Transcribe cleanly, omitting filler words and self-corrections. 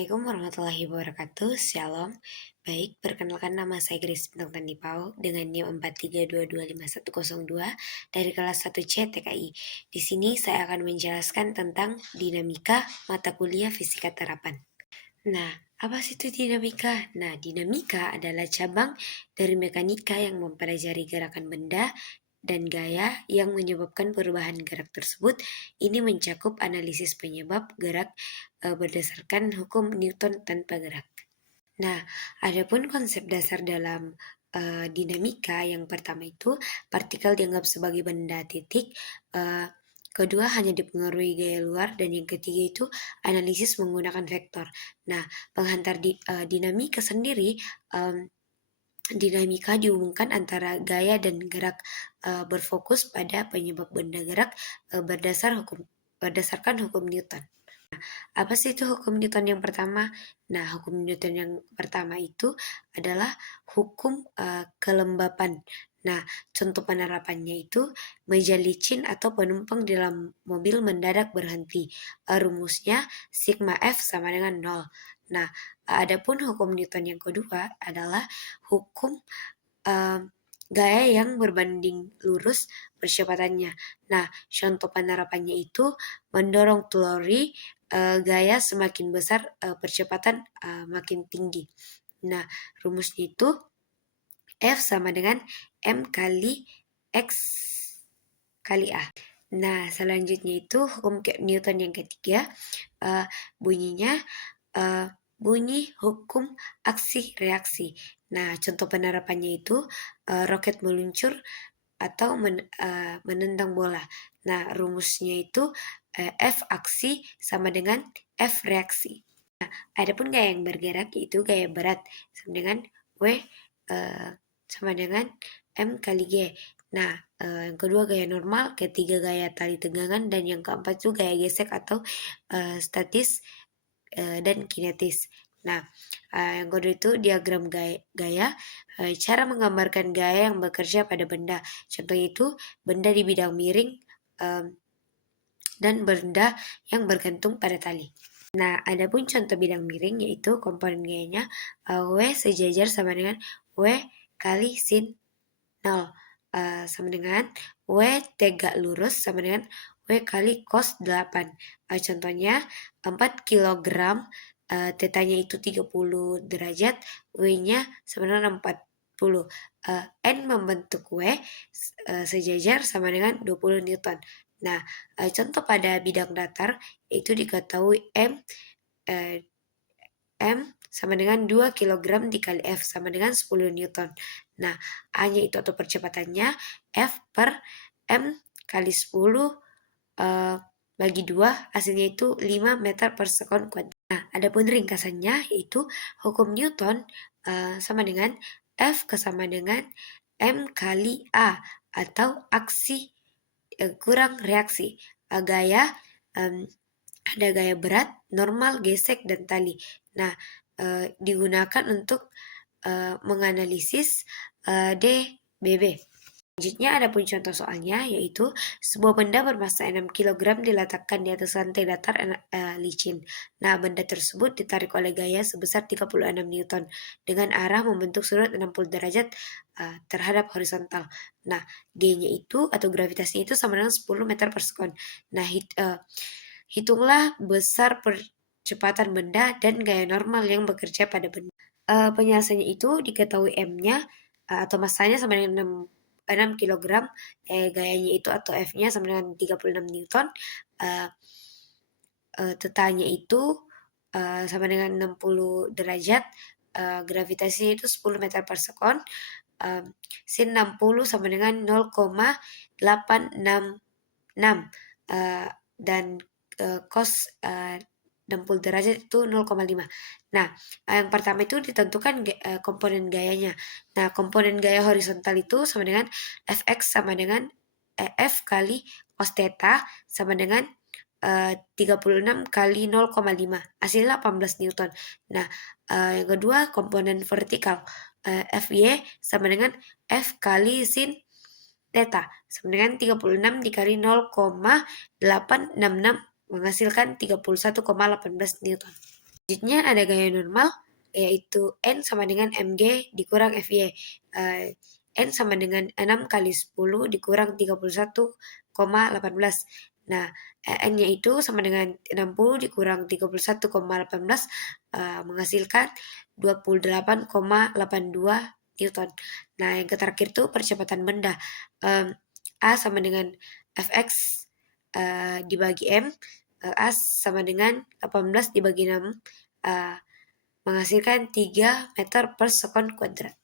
Assalamualaikum warahmatullahi wabarakatuh. Shalom. Baik, perkenalkan nama saya Grace Bintang Tanipau dengan NIM 43225102 dari kelas 1C TKI. Di sini saya akan menjelaskan tentang dinamika mata kuliah fisika terapan. Nah, apa sih itu dinamika? Nah, dinamika adalah cabang dari mekanika yang mempelajari gerakan benda dan gaya yang menyebabkan perubahan gerak tersebut. Ini mencakup analisis penyebab gerak berdasarkan hukum Newton tanpa gerak. Nah, adapun konsep dasar dalam dinamika yang pertama itu partikel dianggap sebagai benda titik, kedua hanya dipengaruhi gaya luar, dan yang ketiga itu analisis menggunakan vektor. Nah, penghantar dinamika sendiri, dinamika dihubungkan antara gaya dan gerak, berfokus pada penyebab benda gerak berdasarkan hukum Newton. Apa sih itu hukum Newton yang pertama? Nah, hukum Newton yang pertama itu adalah hukum kelembapan. Nah, contoh penerapannya itu meja licin atau penumpang di dalam mobil mendadak berhenti. Rumusnya sigma F sama dengan 0. Nah, adapun hukum Newton yang kedua adalah hukum gaya yang berbanding lurus percepatannya. Nah, contoh penerapannya itu mendorong teori gaya semakin besar, percepatan makin tinggi. Nah, rumusnya itu F sama dengan M kali X kali A. Nah, selanjutnya itu hukum Newton yang ketiga, bunyinya bunyi hukum aksi reaksi. Nah, contoh penerapannya itu roket meluncur atau menendang bola. Nah, rumusnya itu F aksi sama dengan F reaksi. Nah, adapun gaya yang bergerak yaitu gaya berat sama dengan W sama dengan M kali G. Nah, yang kedua gaya normal, ketiga gaya tali tegangan, dan yang keempat itu gaya gesek atau statis dan kinetis. Nah, yang kedua itu diagram gaya, cara menggambarkan gaya yang bekerja pada benda. Contohnya itu benda di bidang miring dan benda yang bergantung pada tali. Nah, adapun contoh bidang miring yaitu komponen gayanya W sejajar sama dengan W kali sin 0 sama dengan W tegak lurus sama dengan W kali cos 8. Contohnya 4 kg, tetanya itu 30 derajat, W-nya sama dengan 40. N membentuk W sejajar sama dengan 20 Newton. Nah, contoh pada bidang datar yaitu diketahui M sama dengan 2 kg dikali F sama dengan 10 Newton. Nah, A-nya itu atau percepatannya F per M kali 10 bagi 2, hasilnya itu 5 meter per sekon kuadrat. Nah, adapun ringkasannya yaitu hukum Newton sama dengan F sama dengan M kali A atau aksi kurang reaksi. Gaya ada gaya berat, normal, gesek, dan tali. Nah, digunakan untuk menganalisis DBB. Selanjutnya ada pun contoh soalnya, yaitu sebuah benda bermassa 6 kg diletakkan di atas lantai datar licin. Nah, benda tersebut ditarik oleh gaya sebesar 36 Newton dengan arah membentuk sudut 60 derajat terhadap horizontal. Nah, G-nya itu atau gravitasinya itu sama dengan 10 meter per sekon. Nah, hitunglah besar percepatan benda dan gaya normal yang bekerja pada benda. Penyelesaiannya itu diketahui M-nya atau massanya sama dengan 6 kg, gayanya itu atau F-nya sama dengan 36 Newton, tetanya itu sama dengan 60 derajat, gravitasinya itu 10 meter per sekon, sin 60 sama dengan 0,866, dan cos 60 derajat itu 0,5. Nah, yang pertama itu ditentukan komponen gayanya. Nah, komponen gaya horizontal itu sama dengan Fx sama dengan F kali cos theta sama dengan 36 kali 0,5. Hasilnya 18 Newton. Nah, yang kedua komponen vertikal, Fy sama dengan F kali sin theta sama dengan 36 dikali 0,866 menghasilkan 31,18 Newton. Selanjutnya ada gaya normal, yaitu N sama dengan Mg dikurang Fy. N sama dengan 6 kali 10 dikurang 31,18. Nah, N-nya itu sama dengan 60 dikurang 31,18 menghasilkan 28,82 Newton. Nah, yang terakhir itu percepatan benda. A sama dengan Fx dibagi M, A sama dengan 18 dibagi 6, menghasilkan 3 meter per sekon kuadrat.